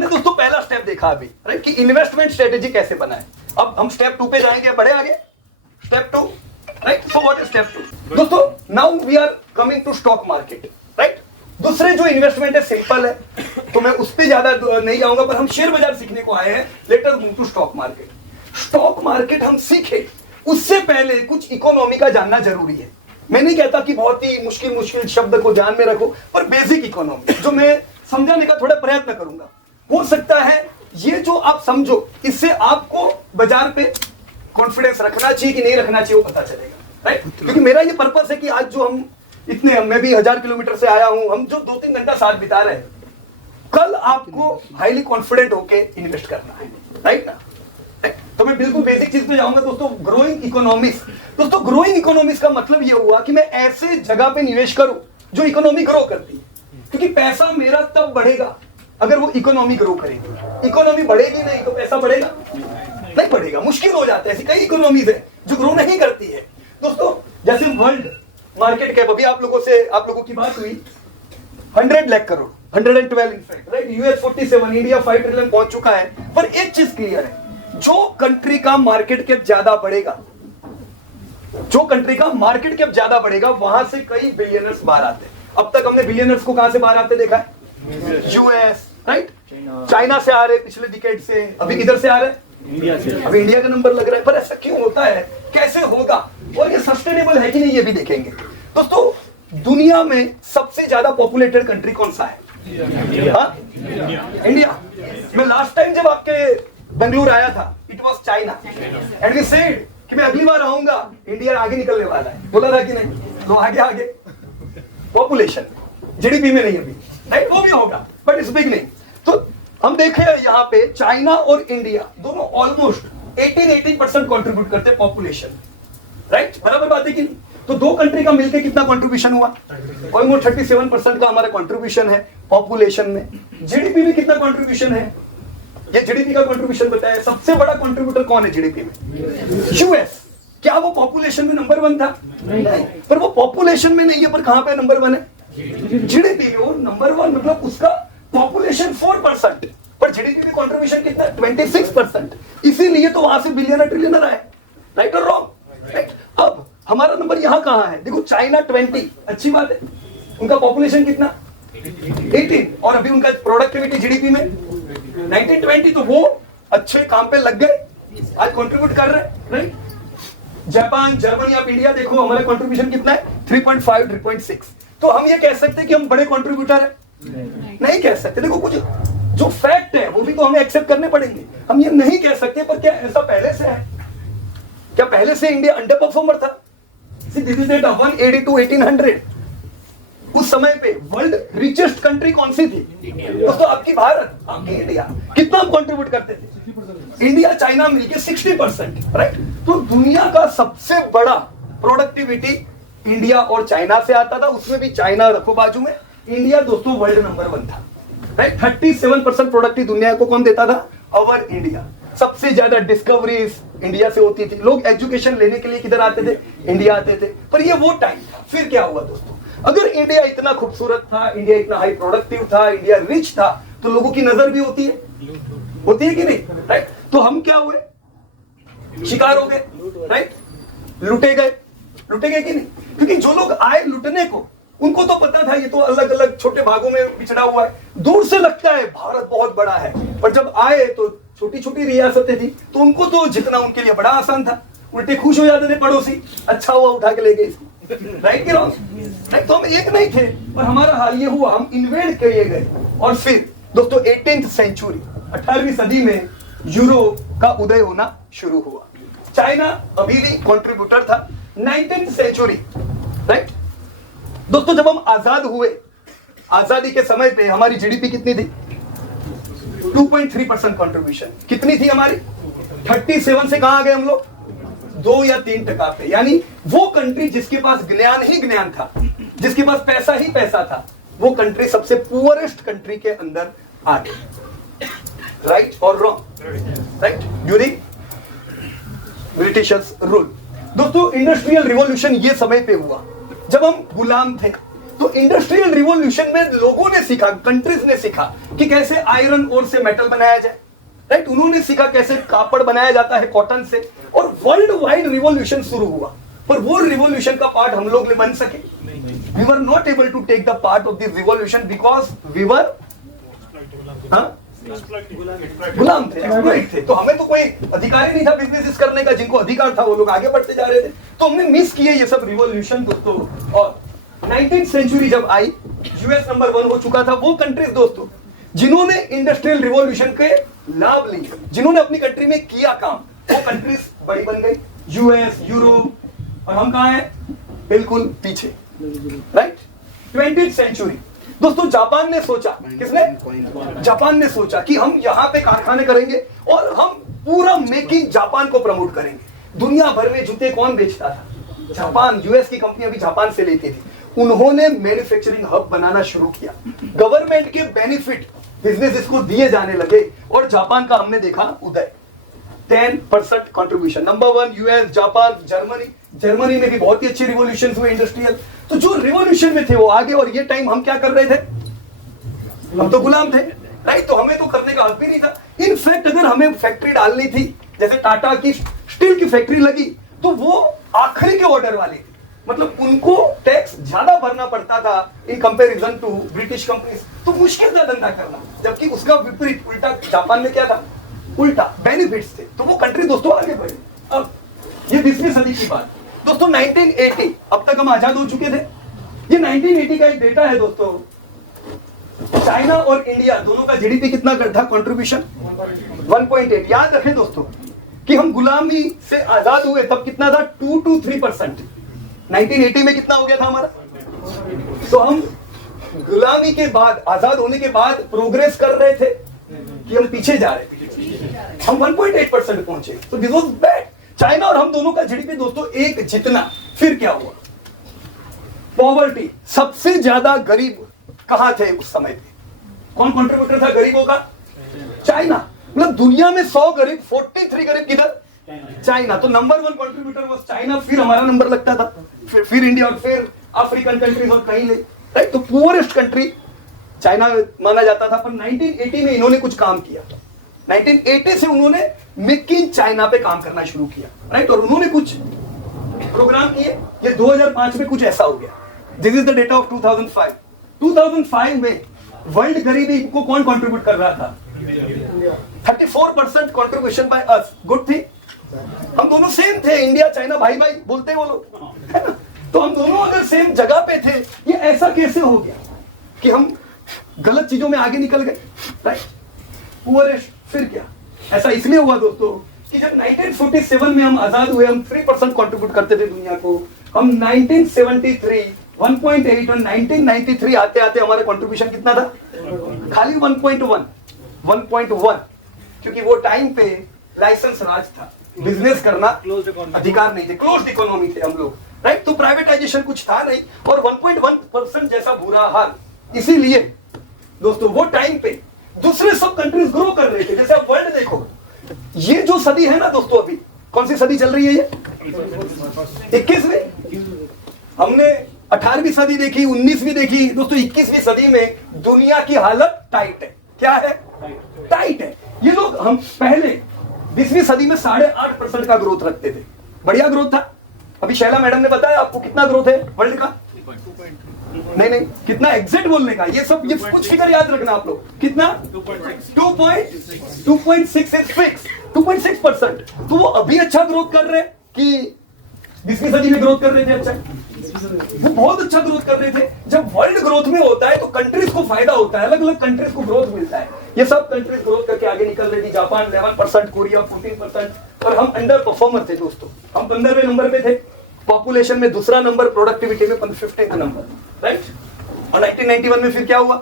हमने दोस्तों पहला स्टेप देखा अभी, राइट, कि इन्वेस्टमेंट स्ट्रेटेजी कैसे बनाए। अब हम स्टेप 2 पे जाएंगे, बढ़े आगे। Step 2, right. So what is step 2? दोस्तों now we are coming to stock market, right. दूसरे जो इन्वेस्टमेंट है सिंपल है, तो मैं उस पर ज्यादा नहीं जाऊंगा, पर हम शेयर बाजार सीखने को आए हैं। Let us move to stock market. Stock market हम सीखे उससे पहले कुछ इकोनॉमी का जानना जरूरी है। मैं नहीं कहता कि बहुत ही मुश्किल शब्द को ध्यान में रखो, पर बेसिक इकोनॉमी जो मैं समझाने का थोड़ा प्रयत्न करूंगा। हो सकता है ये जो आप समझो, इससे आपको बाजार पे कॉन्फिडेंस रखना चाहिए कि नहीं रखना चाहिए वो पता चलेगा, राइट। क्योंकि मेरा ये पर्पस है कि आज जो हम इतने, मैं भी 1000 किलोमीटर से आया हूं, हम जो 2-3 घंटा साथ बिता रहे हैं, कल आपको हाईली कॉन्फिडेंट होके इन्वेस्ट करना है, राइट ना। तो मैं बिल्कुल बेसिक चीज पे जाऊंगा दोस्तों। Growing economics. दोस्तों ग्रोइंग इकोनॉमिक्स का मतलब ये हुआ कि मैं ऐसे जगह पे निवेश करूं जो इकोनॉमी ग्रो करती है, क्योंकि पैसा मेरा तब बढ़ेगा अगर वो इकोनॉमी ग्रो करेगी। इकोनॉमी बढ़ेगी नहीं तो पैसा बढ़ेगा नहीं बढ़ेगा, मुश्किल हो जाता है। ऐसी कई इकोनॉमीज है जो ग्रो नहीं करती है दोस्तों। जैसे वर्ल्ड मार्केट कैप, अभी आप लोगों की बात हुई 100 lakh crore, 112 in fact, right. US 47, India 5 trillion पहुंच चुका है। पर एक चीज क्लियर है, जो कंट्री का मार्केट कैप ज्यादा बढ़ेगा, जो कंट्री का मार्केट कैप ज्यादा बढ़ेगा, वहां से कई बिलियनर्स बाहर आते हैं। अब तक हमने बिलियनर्स को कहां से बाहर आते देखा है? यूएस, राइट, चाइना से आ रहे पिछले डिकेड से, अभी किधर से आ रहे? इंडिया से। अभी इंडिया का नंबर लग रहा है। पर ऐसा क्यों होता है, कैसे होगा, और ये सस्टेनेबल है कि नहीं, ये भी देखेंगे दोस्तों। दुनिया में सबसे ज्यादा पॉपुलेटेड कंट्री कौन सा है? इंडिया। मैं लास्ट टाइम जब आपके बेंगलुरु आया था, it was China, and we said कि मैं अगली बार आऊंगा, इंडिया आगे निकलने वाला है। बोला था कि नहीं? तो आगे पॉपुलेशन, जीडीपी में नहीं अभी, राइट, वो भी होगा, बट इट्स बिगनिंग। तो हम देखें यहाँ पे चाइना और इंडिया दोनों ऑलमोस्ट 18% कंट्रीब्यूट करते हैं पॉपुलेशन, राइट। बराबर बात है कि नहीं? तो दो कंट्री का मिलकर कितना कंट्रीब्यूशन हुआ? ऑलमोस्ट 37% का हमारा कंट्रीब्यूशन है पॉपुलेशन में। जीडीपी में कितना कंट्रीब्यूशन है? ये जीडीपी का कंट्रीब्यूशन बताया। सबसे बड़ा कंट्रीब्यूटर कौन है जीडीपी में? यूएस। क्या वो पॉपुलेशन में नंबर 1 था? नहीं। पर वो पॉपुलेशन में नहीं है, पर कहां पे नंबर 1 है? जीडीपी में। वो नंबर 1 मतलब उसका पॉपुलेशन 4%, पर जीडीपी में कंट्रीब्यूशन कितना? 26%। इसीलिए तो वहां से बिलियनर ट्रिलियनर आए, राइट और रॉन्ग, राइट। अब हमारा नंबर यहां कहां है? देखो चाइना 20, अच्छी बात है। उनका पॉपुलेशन कितना? 18, और अभी उनका प्रोडक्टिविटी जीडीपी में 19-20, तो वो अच्छे काम पे लग गए, आज कंट्रीब्यूट कर रहे हैं, राइट। जापान, जर्मनी, आप इंडिया देखो, हमारा कंट्रीब्यूशन कितना है? 3.5, 3.6। तो हम ये कह सकते हैं कि हम बड़े कंट्रीब्यूटर है? नहीं कह सकते। देखो कुछ जो फैक्ट है वो भी तो हमें एक्सेप्ट करने पड़ेंगे। हम ये नहीं कह सकते, पर क्या ऐसा पहले से है? क्या पहले से इंडिया अंडर परफॉर्मर था? See, this is data 180 to 1800। उस समय पे वर्ल्ड रिचेस्ट कंट्री कौन सी थी? दोस्तों आपकी भारत, आपकी इंडिया। कितना हम कंट्रीब्यूट करते थे? इंडिया चाइना मिलके 60%, राइट। तो दुनिया का सबसे बड़ा प्रोडक्टिविटी इंडिया और चाइना से आता था। उसमें भी चाइना रखो बाजू में, इंडिया दोस्तों वर्ल्ड नंबर 1 था, राइट। 37% प्रोडक्टिव दुनिया को कौन देता था? Our India. सबसे ज्यादा डिस्कवरीज इंडिया से होती थी। लोग एजुकेशन लेने के लिए किधर आते थे? इंडिया आते थे। पर ये वो टाइम था। फिर क्या हुआ दोस्तों? अगर इंडिया इतना खूबसूरत था, इंडिया इतना हाई प्रोडक्टिव था, इंडिया रिच था, तो लोगों की नजर भी होती है कि नहीं, राइट। तो हम क्या हुए? शिकार हो गए, राइट। लुटे गए कि नहीं? क्योंकि जो लोग आए लुटने को, उनको तो पता था ये तो अलग अलग छोटे भागों में बिछड़ा हुआ है। दूर से लगता है भारत बहुत बड़ा है, पर जब आए तो छोटी छोटी रियासतें थी, तो उनको तो जितना उनके लिए बड़ा आसान था। उल्टे खुश हो जाते थे पड़ोसी, अच्छा हुआ उठा के ले गए इसको, राइट कि रॉन्ग? राइट। तो हम एक नहीं थे, पर हमारा हाल ये हुआ, हम इन्वेड किए गए। और फिर दोस्तों 18th सेंचुरी, 18वीं सदी में यूरोप का उदय होना शुरू हुआ। चाइना अभी भी कंट्रीब्यूटर था। 19th century, right. दोस्तों जब हम आजाद हुए, आजादी के समय पे हमारी जीडीपी कितनी थी? 2.3% कंट्रीब्यूशन। कितनी थी हमारी? 37 से कहां आ गए हम लोग? 2 या 3% पे। यानी वो कंट्री जिसके पास ज्ञान ही ज्ञान था, जिसके पास पैसा ही पैसा था, वो कंट्री सबसे पुअरेस्ट कंट्री के अंदर आ गई, राइट और wrong, right, during Britishers rule. दोस्तों इंडस्ट्रियल रिवॉल्यूशन ये समय पे हुआ जब हम गुलाम थे। तो इंडस्ट्रियल रिवॉल्यूशन में लोगों ने सीखा, कंट्रीज ने सीखा कि कैसे आयरन ओर से मेटल बनाया जाए, राइट। उन्होंने सीखा कैसे कापड़ बनाया जाता है कॉटन से, और वर्ल्ड वाइड रिवॉल्यूशन शुरू हुआ। पर वो रिवॉल्यूशन का पार्ट हम लोग बन सके? We were not able to take the part of this revolution because we were गुलाम थे, एक्सप्लॉइट थे। तो हमें तो कोई अधिकार ही नहीं था बिजनेस करने का, जिनको अधिकार था वो लोग आगे बढ़ते जा रहे थे। तो हमने मिस किए ये सब रिवॉल्यूशन दोस्तों। और 19th सेंचुरी जब आई, यूएस नंबर 1 हो चुका था। वो कंट्रीज दोस्तों जिन्होंने इंडस्ट्रियल रिवॉल्यूशन के लाभ लिए, जिन्होंने अपनी कंट्री में किया काम, वो कंट्रीज बड़ी बन गई, यूएस, यूरोप, और हम कहां हैं? बिल्कुल पीछे, राइट। 20th सेंचुरी दोस्तों जापान ने सोचा, किसने? जापान ने सोचा कि हम यहां पे कारखाने करेंगे और हम पूरा मेक इन जापान को प्रमोट करेंगे। दुनिया भर में जूते कौन बेचता था? जापान। यूएस की कंपनी अभी जापान से लेती थी। उन्होंने मैन्युफैक्चरिंग हब बनाना शुरू किया। गवर्नमेंट के बेनिफिट बिजनेस को दिए जाने लगे और जापान का हमने देखा उदय। 10% contribution. Number 1 US, Japan, Germany. Germany में भी बहुत ही अच्छे रिवॉल्यूशन हुए इंडस्ट्रियल। तो जो रिवॉल्यूशन में थे वो आगे, और ये टाइम हम क्या कर रहे थे? हम तो गुलाम थे, राइट। तो हमें तो करने का हक भी नहीं था। इनफैक्ट अगर हमें फैक्ट्री डालनी थी, जैसे टाटा की स्टील की फैक्ट्री लगी, तो वो आखिरी के ऑर्डर वाली थी। मतलब उनको टैक्स ज्यादा भरना पड़ता था in comparison to British companies. तो मुश्किल था धंधा करना, जबकि उसका विपरीत उल्टा जापान में क्या था? उल्टा बेनिफिट्स थे। तो वो कंट्री दोस्तों आगे बढ़ी। अब ये 20वीं सदी की बात दोस्तों, 1980, अब तक हम आजाद हो चुके थे। ये 1980 का एक डेटा है दोस्तों। चाइना और इंडिया दोनों का जीडीपी कितना था कंट्रीब्यूशन? 1.8। याद रखें दोस्तों कि हम गुलामी से आजाद हुए तब कितना था? 2 to 3%। 1980 में कितना हो गया था हमारा? तो हम गुलामी के बाद, आजाद होने के बाद प्रोग्रेस कर रहे थे कि हम पीछे जा रहे थे? हम 1.8% पहुंचे। तो दिस वाज बैड। चाइना और हम दोनों का जीडीपी दोस्तों एक जितना। फिर क्या हुआ? पॉवर्टी, सबसे ज्यादा गरीब कहां थे उस समय पे? कौन कंट्रीब्यूटर था गरीबों का? चाइना। मतलब दुनिया में 100 गरीब, 43 गरीब किधर? चाइना। तो नंबर 1 कंट्रीब्यूटर वाज चाइना। फिर हमारा नंबर लगता था, फिर इंडिया, और फिर अफ्रीकन कंट्रीज, और कहीं ले, राइट। तो पुअरेस्ट कंट्री चाइना माना जाता था। पर 1980 में इन्होंने कुछ काम किया। 1980 से उन्होंने मेक इन चाइना पे काम करना शुरू किया, राइट। और उन्होंने कुछ प्रोग्राम किए। ये 2005 में कुछ ऐसा हो गया। This is the data of 2005। 2005 में वर्ल्ड गरीबी को कौन कंट्रीब्यूट कर रहा था? 34% contribution by us. Good thing. हम दोनों सेम थे। इंडिया चाइना भाई भाई बोलते हैं वो लोग, है ना। तो हम दोनों अगर सेम जगह पे थे, ये ऐसा कैसे हो गया कि हम गलत चीजों में आगे निकल गए, राइट। पुअरेस्ट। फिर क्या? ऐसा इसलिए हुआ दोस्तों कि जब 1947 में हम आजाद हुए, हम 3% कंट्रीब्यूट करते थे दुनिया को। हम 1973 1.8 और 1993 आते आते हमारा कंट्रीब्यूशन कितना था? खाली 1.1, क्योंकि वो टाइम पे लाइसेंस राज था, बिजनेस करना अधिकार नहीं थे, क्लोज्ड इकोनॉमी थे हम लोग, राइट। तो प्राइवेटाइजेशन कुछ था नहीं, और 1.1% जैसा बुरा हाल। इसीलिए दोस्तों वो टाइम पे दूसरे सब कंट्रीज ग्रो कर रहे थे। जैसे आप वर्ल्ड देखो, ये जो सदी है ना दोस्तों, अभी कौन सी सदी चल रही है? ये 21वीं। हमने 18वीं सदी देखी, 19वीं देखी दोस्तों। 21वीं सदी में दुनिया की हालत टाइट है। क्या है? टाइट है। ये लोग, हम पहले 20वीं सदी में 8.5% का ग्रोथ रखते थे। बढ़िया ग्रोथ था। अभी शैला मैडम ने बताया आपको कितना ग्रोथ है वर्ल्ड का। नहीं, कितना एग्जैक्ट बोलने का, ये सब, ये कुछ फिगर याद रखना आप लोग। कितना? 2.6 इज फिक्स। 2.6%। तो वो अभी अच्छा ग्रोथ कर रहे हैं कि 20वीं सदी में ग्रोथ कर रहे थे? अच्छा, वो बहुत अच्छा ग्रोथ कर रहे थे। जब वर्ल्ड ग्रोथ में होता है तो कंट्रीज को फायदा होता है, अलग अलग कंट्रीज को ग्रोथ मिलता है। ये सब कंट्रीज ग्रोथ करके आगे निकल रही थी। जापान 11%, कोरिया 14%, और हम अंडर परफॉर्मर थे दोस्तों। हम 15वें नंबर पे थे, पॉपुलेशन में दूसरा नंबर, प्रोडक्टिविटी में 15th नंबर, राइट। और 1991 में फिर क्या हुआ?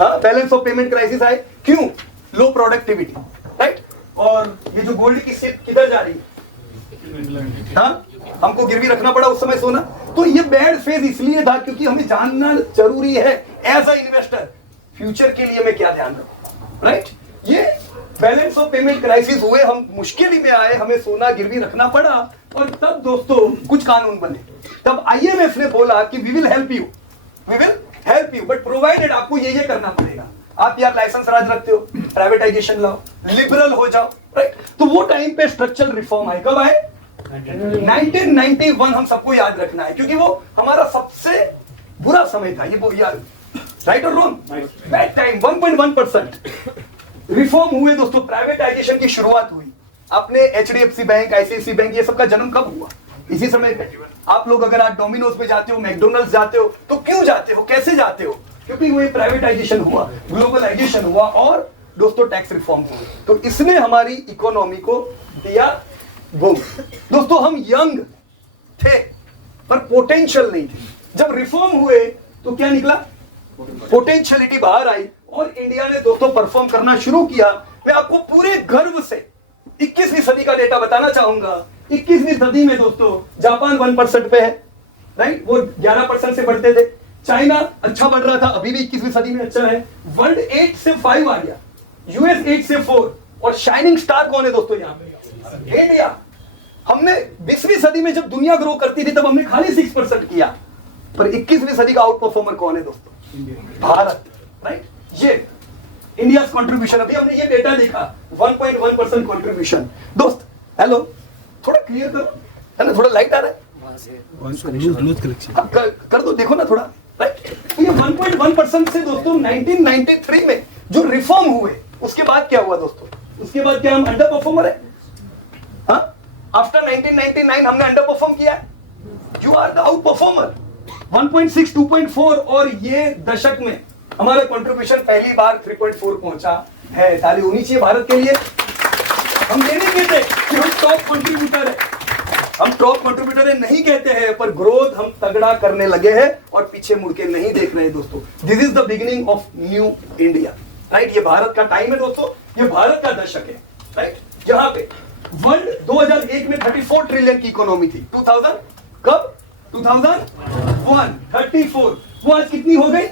हाँ, बैलेंस ऑफ पेमेंट क्राइसिस आए। क्यों? लो प्रोडक्टिविटी, राइट। और ये जो गोल्ड की शिप किधर जा रही है? हाँ, हमको गिरवी रखना पड़ा उस समय सोना। तो ये बैड फेज इसलिए था क्योंकि हमें जानना जरूरी है एज अ इन्वेस्टर, फ्यूचर के लिए मैं क्या ध्यान रखूं, राइट। ये बैलेंस ऑफ पेमेंट क्राइसिस हुए, हम मुश्किल में आए, हमें सोना गिरवी रखना पड़ा। और तब दोस्तों कुछ कानून बने। तब आईएमएफ ने बोला कि we will help you, we will help you, but provided आपको ये करना पड़ेगा। आप यार लाइसेंस राज रखते हो, प्राइवेटाइजेशन लाओ, लिबरल हो जाओ, राइट? तो वो टाइम पे स्ट्रक्चरल रिफॉर्म आए। कब आए? 1991। हम सबको याद रखना है क्योंकि वो हमारा सबसे बुरा समय था। ये वो याद, राइट और रॉन्ग? Bad time. 1.1% रिफॉर्म हुए दोस्तों, प्राइवेटाइजेशन की शुरुआत हुई। आपने एचडीएफसी बैंक, आईसीआईसी बैंक, ये सबका जन्म कब हुआ? इसी समय पे। आप लोग अगर आज डोमिनोज पे जाते हो, मैकडोनल्ड्स जाते हो, तो क्यों जाते हो, कैसे जाते हो? क्योंकि वो प्राइवेटाइजेशन हुआ, ग्लोबलाइजेशन हुआ और दोस्तों टैक्स रिफॉर्म हुआ। तो इसने हमारी इकोनॉमी को दिया बूम। दोस्तों हम यंग थे पर पोटेंशियल नहीं थी। जब रिफॉर्म हुए तो क्या निकला? पोटेंशियलिटी बाहर आई और इंडिया ने दोस्तों परफॉर्म करना शुरू किया। मैं आपको पूरे गर्व से 21वीं सदी का डेटा बताना चाहूंगा। 21वीं सदी में दोस्तों जापान 1% पे है, राइट? वो 11% से बढ़ते थे। चाइना अच्छा बढ़ रहा था, अभी भी 21वीं सदी में अच्छा है। वर्ल्ड 8 से 5 आ गया, यूएस 8 से 4, और शाइनिंग स्टार कौन है दोस्तों यहाँ पे? इंडिया। हमने 20वीं सदी में जब दुनिया ग्रो करती थी तब हमने खाली 6% किया, पर 21वीं सदी का आउट परफॉर्मर कौन है दोस्तों? भारत, राइट? ये इंडिया कंट्रीब्यूशन, अभी हमने ये डेटा देखा, 1.1% कंट्रीब्यूशन। दोस्त हेलो, थोड़ा क्लियर करो, है ना? थोड़ा लाइट आ रहा है, कर दो, देखो ना थोड़ा, राइट? ये 1.1% से दोस्तों 1993 में जो रिफॉर्म हुए उसके बाद क्या हुआ दोस्तों? उसके बाद क्या हम अंडर परफॉर्मर है? आफ्टर 1999 हमने अंडर परफॉर्म किया है। You are the outperformer. 1.6, 2.4 और ये दशक में हमारा कंट्रीब्यूशन पहली बार 3.4 पहुंचा है। ताली होनी चाहिए भारत के लिए। हम ये नहीं कहते कि हम टॉप कंट्रीब्यूटर है, हम टॉप कंट्रीब्यूटर है नहीं कहते हैं, पर ग्रोथ हम तगड़ा करने लगे हैं और पीछे मुड़ के नहीं देख रहे हैं दोस्तों। This is the beginning of new India, right? ये भारत का टाइम है दोस्तों, ये भारत का दशक है, राइट? जहां पे वर्ल्ड 2001 में 34 ट्रिलियन की इकोनॉमी थी। 2000 कब? 2001 34। वो आज कितनी हो गई?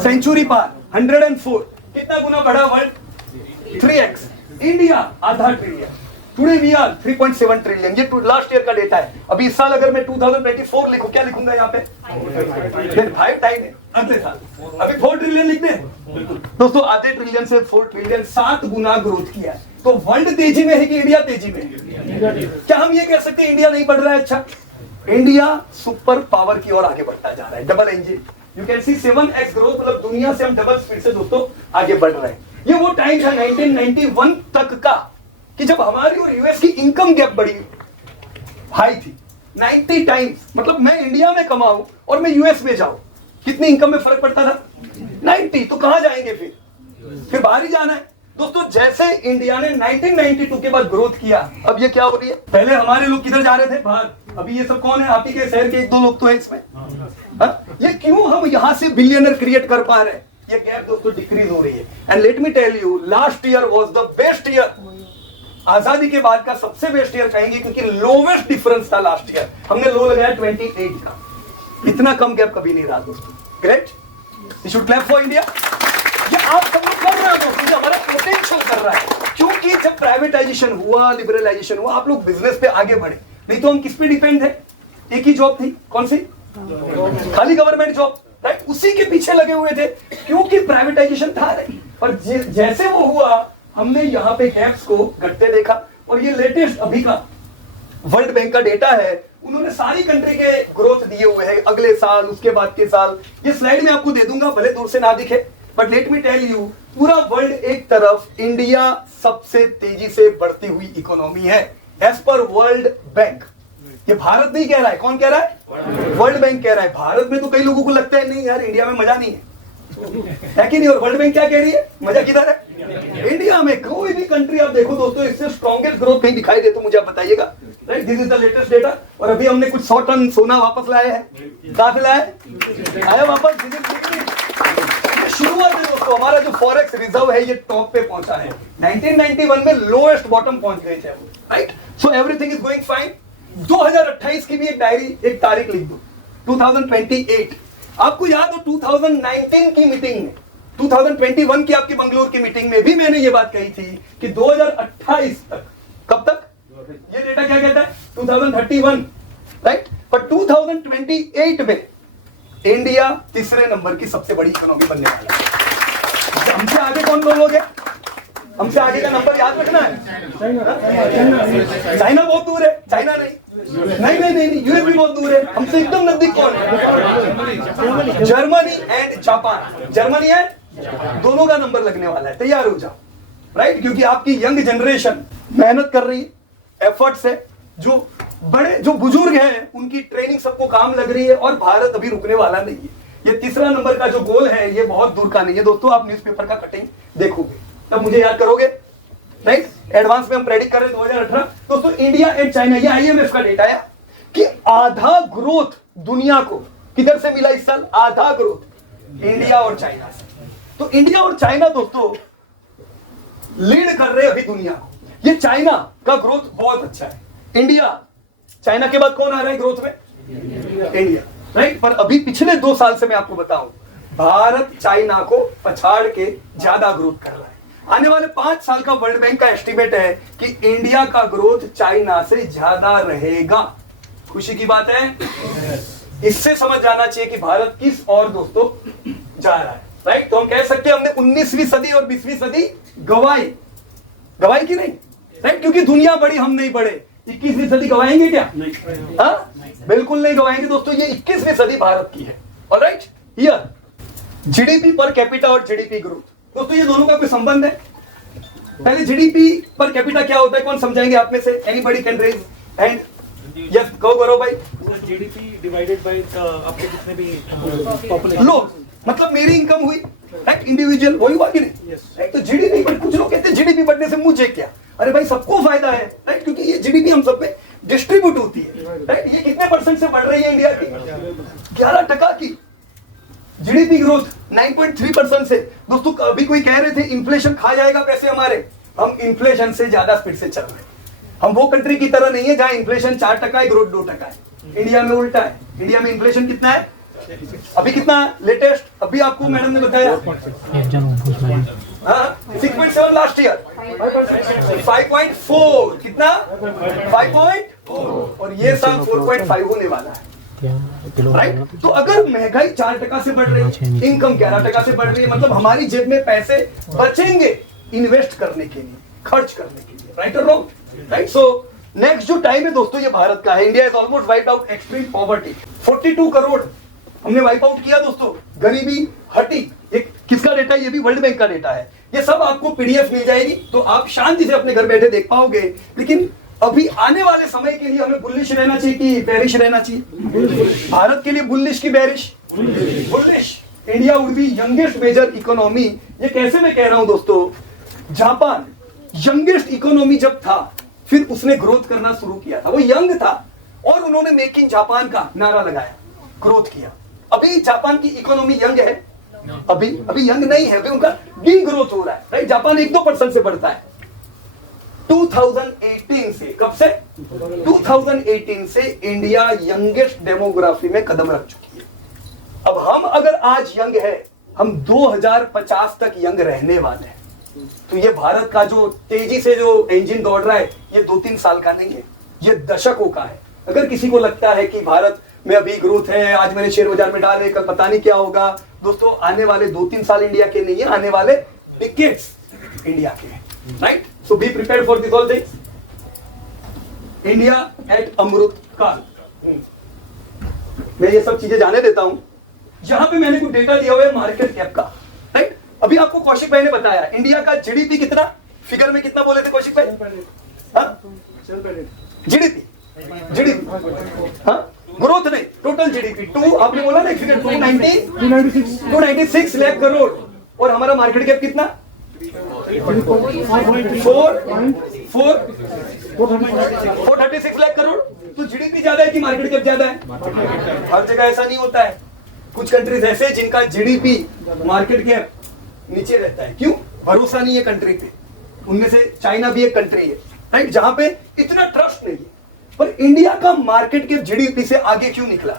सेंचुरी पार, 104। कितना गुना बढ़ा वर्ल्ड? 3x। इंडिया आधा trillion. Today we are 3.7 trillion. ये लास्ट ईयर का डेटा है। अभी इस साल अगर मैं 2024 लिखूं, क्या लिखूंगा यहाँ पे? 5 टाइम है अगले साल। अभी 4 ट्रिलियन लिखते हैं दोस्तों। आधे ट्रिलियन से 4 ट्रिलियन, 7 गुना ग्रोथ किया है। तो वर्ल्ड तेजी में है कि इंडिया तेजी में है? क्या हम ये कह सकते हैं इंडिया नहीं बढ़ रहा है? अच्छा, इंडिया सुपर पावर की ओर आगे बढ़ता जा रहा है, double engine. You can see 7x growth, मतलब दुनिया से हम डबल स्पीड से दोस्तों आगे बढ़ रहे हैं। ये वो टाइम था 1991 तक का कि जब हमारी और यूएस की इनकम गैप बड़ी हाई थी, 90 टाइम्स। मतलब मैं इंडिया में कमाऊं और मैं यूएस में जाऊं, कितनी इनकम में फर्क पड़ता था? 90। तो कहां जाएंगे फिर बाहर ही जाना है दोस्तों। जैसे इंडिया ने 1992 के बाद ग्रोथ किया, अब ये क्या हो रही है? पहले हमारे लोग किधर जा रहे थे? बाहर। अभी ये सब कौन है? आप ही के शहर के 1-2 लोग तो है इसमें। ये क्यों हम यहां से बिलियनर क्रिएट कर पा रहे हैं? ये गैप दोस्तों डिक्रीज हो रही है। And let me tell you, last year was the best year. आजादी के बाद का सबसे बेस्ट ईयर कहेंगे क्योंकि लोवेस्ट डिफरेंस था लास्ट ईयर। हमने लो लगाया 28 का। इतना कम गैप कभी नहीं रहा दोस्तों। Great, you should clap for India. ये आप सब लोग कर रहे हो दोस्तों, ये हमारा पोटेंशियल कर रहा है। क्योंकि जब प्राइवेटाइजेशन हुआ, लिबरलाइजेशन हुआ, आप लोग बिजनेस पे आगे बढ़े। नहीं तो हम किस पे डिपेंड थे? एक ही जॉब थी, कौन सी? खाली गवर्नमेंट जॉब, राइट? उसी के पीछे लगे हुए थे क्योंकि प्राइवेटाइजेशन था नहीं। और जैसे वो हुआ, हमने यहाँ पे गैप्स को घटते देखा। और ये लेटेस्ट अभी का वर्ल्ड बैंक का डेटा है, उन्होंने सारी कंट्री के ग्रोथ दिए हुए हैं अगले साल, उसके बाद के साल। ये स्लाइड में आपको दे दूंगा, भले दूर से ना दिखे, but let me tell you, पूरा वर्ल्ड एक तरफ, इंडिया सबसे तेजी से बढ़ती हुई इकोनॉमी है एज पर वर्ल्ड बैंक। ये भारत नहीं कह रहा है, कौन कह रहा है? वर्ल्ड बैंक कह रहा है। भारत में तो कई लोगों को लगता है नहीं यार इंडिया में मजा नहीं है कि नहीं? और वर्ल्ड बैंक क्या कह रही है? मजा किधर है? इंडिया में। कोई भी कंट्री आप देखो दोस्तों, इससे स्ट्रॉन्गेस्ट ग्रोथ कहीं दिखाई दे तो मुझे आप बताइएगा, right? This is the latest data. और अभी हमने कुछ 100 टन सोना वापस लाया है। कहां से लाया? आया वापस। शुरुआत है दोस्तों। हमारा जो फॉरेक्स रिजर्व है ये टॉप पे पहुंचा है। 1991 में लोएस्ट बॉटम पहुंच गए थे, right? So everything is going fine. 2028 की भी एक डायरी, एक तारीख लिख दो, 2028। आपको याद हो 2019 की मीटिंग में, 2021 की आपकी बंगलोर की मीटिंग में भी मैंने ये बात कही थी कि 2028 तक, कब तक? ये डेटा क्या कहता है? 2031, राइट? पर 2028 में इंडिया तीसरे नंबर की सबसे बड़ी इकोनॉमी बनने वाला है। हमसे आगे कौन लोग है? हमसे आगे का नंबर याद रखना है। चाइना बहुत दूर है। चाइना नहीं, यूएस भी बहुत दूर है। हमसे एकदम नजदीक कौन है? Germany and Japan. Germany and दोनों का नंबर लगने वाला है। तैयार हो जाओ, राइट? क्योंकि आपकी यंग जनरेशन मेहनत कर रही है, एफर्ट्स है। जो बुजुर्ग हैं उनकी ट्रेनिंग सबको काम लग रही है और भारत अभी रुकने वाला नहीं है। ये तीसरा नंबर का जो गोल है ये बहुत दूर का नहीं है दोस्तों। आप न्यूज़पेपर का कटिंग देखोगे तब मुझे याद करोगे, राइट? एडवांस में हम प्रेडिक्ट कर रहे हैं 2018। दोस्तों इंडिया एंड चाइना, ये आईएमएफ का डेटा है कि आधा ग्रोथ दुनिया को किधर से मिला इस साल? आधा ग्रोथ इंडिया और चाइना से। तो इंडिया और चाइना दोस्तों लीड कर रहे हैं अभी दुनिया को। ये चाइना का ग्रोथ बहुत अच्छा है। इंडिया, चाइना के बाद कौन आ रहा है ग्रोथ में? India, right? पर अभी पिछले 2 साल से मैं आपको बताऊं, भारत चाइना को पछाड़ के ज्यादा ग्रोथ कर रहा है। आने वाले 5 साल का वर्ल्ड बैंक का एस्टिमेट है कि इंडिया का ग्रोथ चाइना से ज्यादा रहेगा। खुशी की बात है। इससे समझ जाना चाहिए कि भारत किस और दोस्तों जा रहा है, राइट? तो हम कह सकते हैं हमने 19वीं सदी और 20वीं सदी गवाई की नहीं, राइट? क्योंकि दुनिया बड़ी, हम नहीं बड़े। 21वीं सदी गवाएंगे क्या? नहीं। हाँ, बिल्कुल नहीं गवाएंगे दोस्तों। ये 21वीं सदी भारत की है। Alright, here GDP per capita और जीडीपी ग्रोथ। दोस्तों ये दोनों का कोई संबंध है? पहले जीडीपी पर कैपिटा क्या होता है, कौन समझाएंगे आप में से? Anybody can raise hand. Yes, go Gaurav भाई। जीडीपी डिवाइडेड बाय आपके जितने भी पॉपुलेशन, लोग, मतलब मेरी इनकम हुई, राइट? इंडिविजुअल वही हुआ कि नहीं? राइट? तो जीडीपी पर कुछ लोग कहते हैं जीडीपी बढ़ने से मुझे क्या? अरे भाई सबको फायदा है, राइट? क्योंकि ये जीडीपी हम सब पे डिस्ट्रीब्यूट होती है, राइट? ये कितने % से बढ़ रही है इंडिया की? 11% की जीडीपी ग्रोथ, 9.3% से। दोस्तों अभी कोई कह रहे थे इन्फ्लेशन खा जाएगा पैसे हमारे। हम इन्फ्लेशन से ज्यादा स्पीड से चल रहे हैं। हम वो कंट्री की तरह नहीं है जहां इन्फ्लेशन 4% है, ग्रोथ 2% है। इंडिया में उल्टा है। इंडिया में इन्फ्लेशन कितना है अभी? कितना लेटेस्ट? अभी आपको मैडम ने बताया 6.7 लास्ट ईयर, 5.4 कितना? 5.4 और ये साल 4.5 होने वाला है, राइट? तो अगर महंगाई 4% से बढ़ रही है, इनकम 11% से बढ़ रही है, मतलब हमारी जेब में पैसे बचेंगे इन्वेस्ट करने के लिए, खर्च करने के लिए, राइट और रॉन्ग? राइट? सो नेक्स्ट जो टाइम है दोस्तों ये भारत का है। India is almost wiped out extreme poverty. 42 crore हमने वाइप आउट किया दोस्तों, गरीबी हटी। एक किसका डेटा है? ये भी वर्ल्ड बैंक का डेटा है। ये सब आपको पीडीएफ मिल जाएगी तो आप शांति से अपने घर बैठे देख पाओगे। लेकिन अभी आने वाले समय के लिए हमें बुलिश रहना चाहिए कि बेरिश रहना चाहिए? भारत के लिए बुलिश की bearish? Bullish. India would be youngest major economy. ये कैसे मैं कह रहा हूं दोस्तों? जापान यंगेस्ट इकोनॉमी जब था, फिर उसने ग्रोथ करना शुरू किया था। वो यंग था और उन्होंने मेक इन जापान का नारा लगाया, ग्रोथ किया। अभी जापान की इकोनॉमी यंग है? अभी यंग नहीं है, अभी उनका डी ग्रोथ हो रहा है, राइट? जापान 1-2% से बढ़ता है। 2018 से, कब से? 2018 से इंडिया यंगेस्ट डेमोग्राफी में कदम रख चुकी है। अब हम अगर आज यंग है, हम 2050 तक यंग रहने वाले हैं। तो ये भारत का जो तेजी से जो इंजन दौड़ रहा है, ये 2-3 साल का नहीं है, ये दशकों का है। अगर किसी को लगता है कि भारत में अभी ग्रोथ है, आज मैंने शेयर बाजार में डाले, कल पता नहीं क्या होगा, दोस्तों आने वाले 2-3 साल इंडिया के नहीं है, आने वाले डिकेड्स इंडिया के हैं, right? So be prepared for this all things. India at Amrit Kaal. मैं ये सब चीजें जाने देता हूं। यहां पे मैंने कुछ डेटा दिया हुआ है मार्केट कैप का, राइट? अभी आपको कौशिक भाई ने बताया इंडिया का जीडीपी कितना, फिगर में कितना बोले थे कौशिक भाई? जीडीपी हाँ, ग्रोथ नहीं, टोटल जीडीपी 2, आपने बोला ना फिगर 296 लाख करोड़। और हमारा मार्केट कैप कितना? 436 लाख करोड़। तो जीडीपी ज्यादा है कि मार्केट कैप ज्यादा है? हर जगह ऐसा नहीं होता है। कुछ कंट्रीज ऐसे जिनका जीडीपी मार्केट कैप नीचे रहता है। क्यों? भरोसा नहीं है कंट्री पे। उनमें से चाइना भी एक कंट्री है, राइट, जहां पे इतना ट्रस्ट नहीं है। पर इंडिया का मार्केट कैप जीडीपी से आगे क्यों निकला?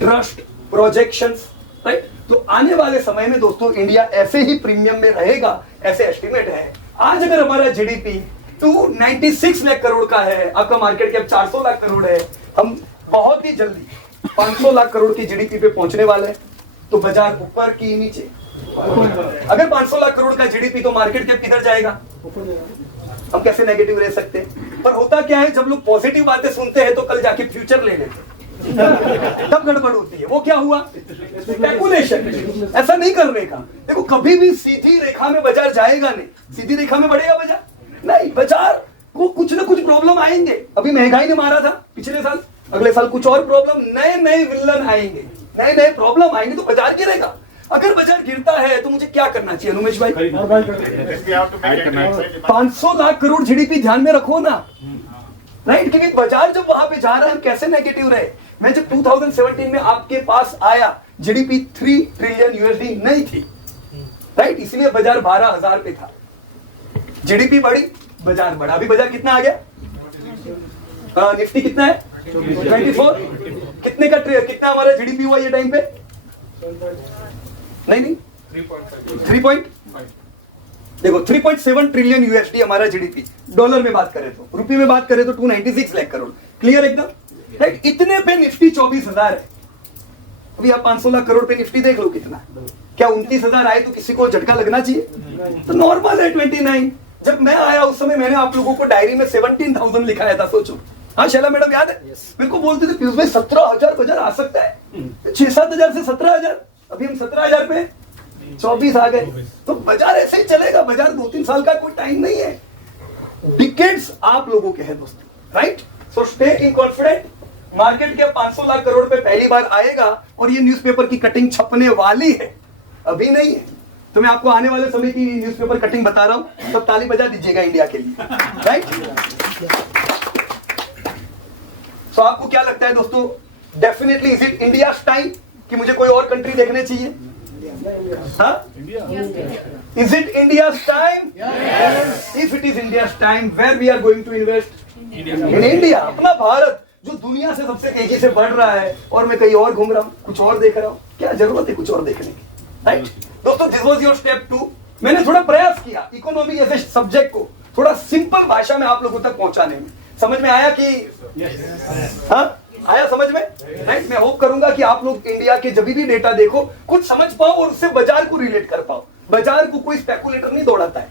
Trust, projections, right? तो आने वाले समय में दोस्तों इंडिया ऐसे ही प्रीमियम में रहेगा, ऐसे एस्टिमेट है। आज अगर हमारा जीडीपी 296 लाख करोड़ का है, आपका मार्केट कैप 400 लाख करोड़ है, हम बहुत ही जल्दी 500 लाख करोड़ की जीडीपी पे पहुंचने वाला है, तो बाजार ऊपर की नीचे? अगर 500 लाख करोड़ का जीडीपी, तो मार्केट कैप किधर जाएगा? हम कैसे नेगेटिव रह सकते हैं? पर होता क्या है, जब लोग पॉजिटिव बातें सुनते हैं तो कल जाके फ्यूचर ले लेते हैं, तब गड़बड़ होती है। वो क्या हुआ? स्पेकुलेशन। ऐसा नहीं करने का। देखो, कभी भी सीधी रेखा में बाजार जाएगा नहीं। सीधी रेखा में बढ़ेगा बाजार? नहीं, बाजार को कुछ ना कुछ प्रॉब्लम आएंगे। अभी महंगाई ने मारा था पिछले साल, अगले साल कुछ और प्रॉब्लम, नए नए विलन आएंगे, नए नए प्रॉब्लम आएंगे, तो बाजार गिरेगा। अगर बाजार गिरता है तो मुझे क्या करना चाहिए अनुमेश भाई? 500 लाख करोड़ जीडीपी ध्यान में रखो ना, राइट? क्योंकि बाजार जब वहां पे जा रहा है, हम कैसे नेगेटिव रहे? मैं जब 2017 में आपके पास आया, जीडीपी 3 ट्रिलियन यूएसडी नहीं थी, राइट? इसलिए बाजार 12,000 पे था। जीडीपी बढ़ी, बाजार बढ़ा। अभी बाजार कितना आ गया? निफ्टी कितना है? 24। कितने का कितना हमारा जीडीपी हुआ ये टाइम पे? नहीं 3 देखो 3.7 ट्रिलियन यूएसडी हमारा जीडीपी। डॉलर में बात करें तो, रुपये में बात करें तो 296 लाख करोड़। क्लियर एकदम, राइट? इतने पे निफ्टी 24,000 है। अभी आप 500 लाख करोड़ पे निफ्टी देख लो कितना। क्या 29,000 आए तो किसी को झटका लगना चाहिए? तो नॉर्मल है 29। जब मैं आया उस समय मैंने आप लोगों को डायरी में 17,000 लिखाया था, सोचो। हाँ शैला मैडम याद है? मेरे को बोलते थे पीयूष भाई 17,000 बाजार आ सकता है, 6-7 हजार से 17,000। अभी हम 17,000 पे 24 आ गए। तो बाजार ऐसे ही चलेगा। बाजार 2-3 साल का कोई टाइम नहीं है, डिकेड्स आप लोगों के हैं दोस्तों, right? So stay in confident. Market के 500 लाख करोड़ पे पहली बार आएगा और ये न्यूज़पेपर की कटिंग छपने वाली है, अभी नहीं है। तो मैं आपको आने वाले समय की न्यूज़पेपर कटिंग बता रहा हूं, तब ताली बजा दीजिएगा इंडिया के लिए, राइट? तो आपको क्या लगता है दोस्तों? Definitely is it India's time कि मुझे कोई और कंट्री देखने चाहिए? Is it India's time? If it is India's time, where we are going to invest? In India. अपना भारत जो दुनिया से सबसे तेजी से बढ़ रहा है, और मैं कहीं और घूम रहा हूं, कुछ और देख रहा हूं। क्या जरूरत है कुछ और देखने की, राइट? दोस्तों, दिस वाज योर स्टेप 2। मैंने थोड़ा प्रयास किया इकोनॉमी जैसे सब्जेक्ट को थोड़ा सिंपल भाषा में आप लोगों तक पहुंचाने में। समझ में आया कि हाँ आया समझ में, राइट? मैं होप करूंगा कि आप लोग इंडिया के जब भी डेटा देखो कुछ समझ पाओ और उससे बाजार को रिलेट कर पाओ। बाजार को कोई स्पेकुलेटर नहीं दौड़ाता है।